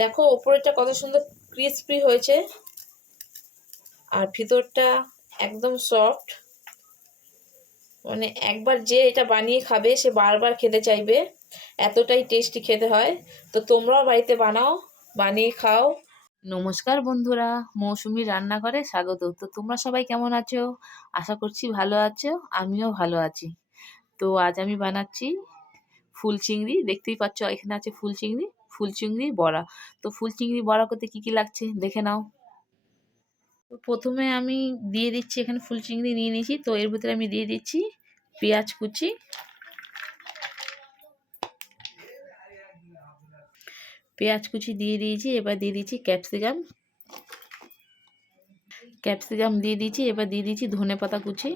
দেখো উপরেরটা কত সুন্দর ক্রিস্পি হয়েছে আর ভিতরটা একদম সফট। মানে একবার যে এটা বানিয়ে খাবে সে বারবার খেতে চাইবে, এতটাই টেস্টি খেতে হয়। তো তোমরাও বাড়িতে বানাও, বানিয়ে খাও। নমস্কার বন্ধুরা, মৌসুমীর রান্নাঘরে স্বাগত। তো তোমরা সবাই কেমন আছো? আশা করছি ভালো আছো, আমিও ভালো আছি। তো আজ আমি বানাচ্ছি ফুল চিংড়ি। দেখতেই পাচ্ছ এখানে আছে ফুল চিংড়ি, ফুল চিংড়ি বড়া। তো ফুল চিংড়ি বড়া করতে কি কি লাগছে দেখে নাও। তো প্রথমে আমি দিয়ে দিচ্ছি, এখানে ফুল চিংড়ি নিয়ে নিয়েছি, তো এর ভিতরে আমি দিয়ে দিচ্ছি পেঁয়াজ কুচি, পেঁয়াজ কুচি দিয়ে দিয়েছি। এবার দিয়ে দিচ্ছি ক্যাপসিকাম, ক্যাপসিকাম দিয়ে দিয়েছি। এবার দিয়ে দিচ্ছি ধনেপাতা কুচি,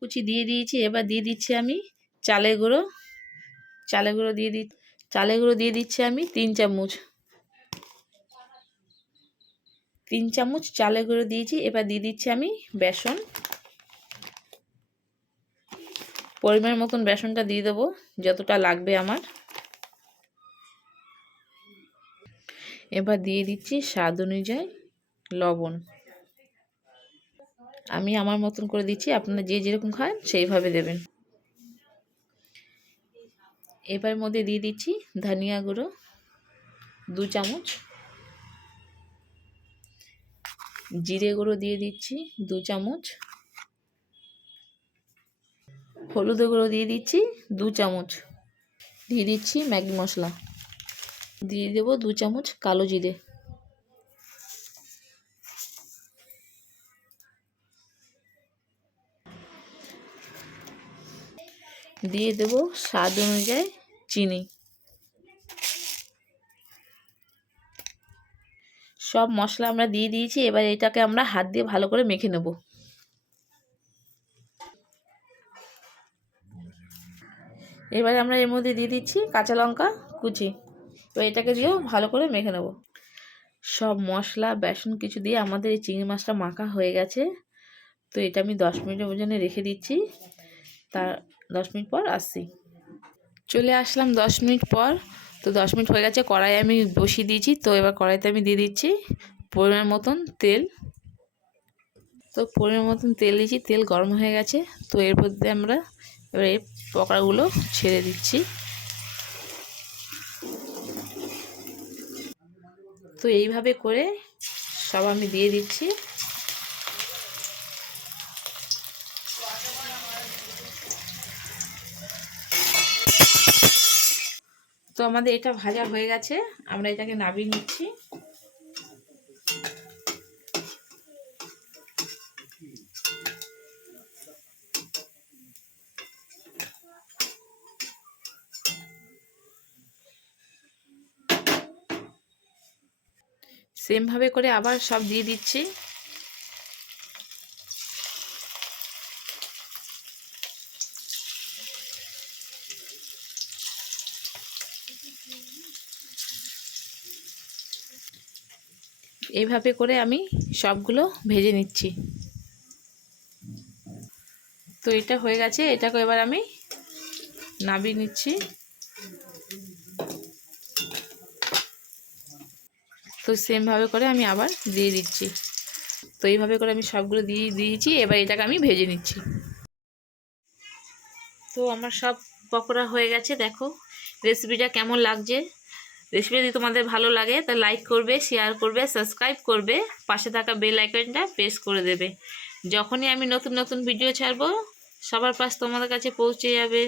কুচি দিয়ে দিয়েছি। এবার দিয়ে দিচ্ছি আমি চালের গুঁড়ো, চালের গুঁড়ো দিয়ে চালের গুঁড়ো দিয়ে দিচ্ছি আমি 3 চামচ, 3 চামচ চালের গুঁড়ো দিয়েছি। এবার দিয়ে দিচ্ছি আমি বেসন, পরিমাণ মতন বেসনটা দিয়ে দেবো যতটা লাগবে আমার। এবার দিয়ে দিচ্ছি স্বাদ অনুযায়ী লবণ, আমি আমার মতন করে দিচ্ছি, আপনারা যে যেরকম খান সেইভাবে দেবেন। এবার মধ্যে দিয়ে দিচ্ছি ধনিয়া গুঁড়ো 2 চামচ, জিরে গুঁড়ো দিয়ে দিচ্ছি 2 চামচ, হলুদ গুঁড়ো দিয়ে দিচ্ছি 2 চামচ, দিয়ে দিচ্ছি ম্যাগি মশলা, দিয়ে দেবো 2 চামচ কালো জিরে, দিয়ে দেবো স্বাদ অনুযায়ী চিনি। সব মশলা আমরা দিয়ে দিয়েছি। এবার এটাকে আমরা হাত দিয়ে ভালো করে মেখে নেব। এবার আমরা এর মধ্যে দিয়ে দিচ্ছি কাঁচা লঙ্কা কুচি। তো এটাকে দিয়েও ভালো করে মেখে নেব। সব মশলা বেসন কিছু দিয়ে আমাদের এই চিংড়ি মাছটা মাখা হয়ে গেছে। তো এটা আমি 10 মিনিটের জন্য রেখে দিচ্ছি। তার 10 মিনিট পর আসছি। চলে আসলাম 10 মিনিট পর। তো 10 মিনিট হয়ে গেছে, কড়াই আমি বসিয়ে দিয়েছি। তো এবার কড়াইতে আমি দিয়ে দিচ্ছি পরিমাণ মতন তেল। তো পরিমাণ মতন তেল দিয়েছি, তেল গরম হয়ে গেছে। তো এর মধ্যে আমরা এবার এই পকোড়াগুলো ছেড়ে দিচ্ছি। তো এইভাবে করে সব আমি দিয়ে দিচ্ছি। তো আমাদের এটা ভাজা হয়ে গেছে, আমরা এটাকে নামিয়ে নিচ্ছি। সেম ভাবে করে আবার সব দিয়ে দিচ্ছি। এইভাবে করে আমি সবগুলো ভেজে নিচ্ছি। তো এটা হয়ে গেছে, এটাকে এবার আমি নামিয়ে নিচ্ছি। তো সেম ভাবে করে আমি আবার দিয়ে দিচ্ছি। তো এইভাবে করে আমি সবগুলো দিয়েছি। এবার এটাকে আমি ভেজে নিচ্ছি। তো আমার সব পকোড়া হয়ে গেছে। দেখো রেসিপিটা কেমন লাগছে। রেসিপি যদি তোমাদের ভালো লাগে তা লাইক করবে, শেয়ার করবে, সাবস্ক্রাইব করবে, পাশে থাকা বেল আইকনটা প্রেস করে দেবে। যখনই আমি নতুন নতুন ভিডিও ছাড়বো সবার পাশ তোমাদের কাছে পৌঁছে যাবে।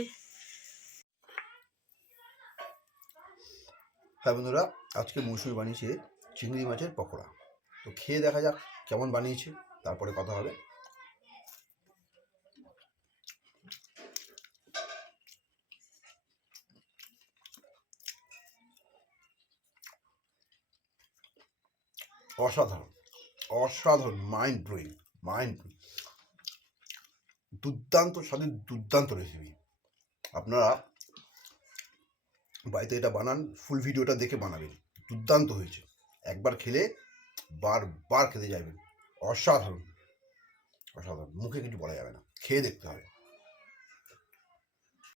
হ্যাঁ বন্ধুরা, আজকে মৌসুমী বানিয়েছে চিংড়ি মাছের পকোড়া। তো খেয়ে দেখা যাক কেমন বানিয়েছে, তারপরে কথা হবে। অসাধারণ, অসাধারণ, মাইন্ড ব্লোয়িং, দুর্দান্ত স্বাদের দুর্দান্ত রেসিপি। আপনারা বাড়িতে এটা বানান, ফুল ভিডিওটা দেখে বানাবেন। দুর্দান্ত হয়েছে, একবার খেলে বারবার খেতে যাবেন। অসাধারণ, অসাধারণ, মুখে কিছু বলা যাবে না, খেয়ে দেখতে হবে।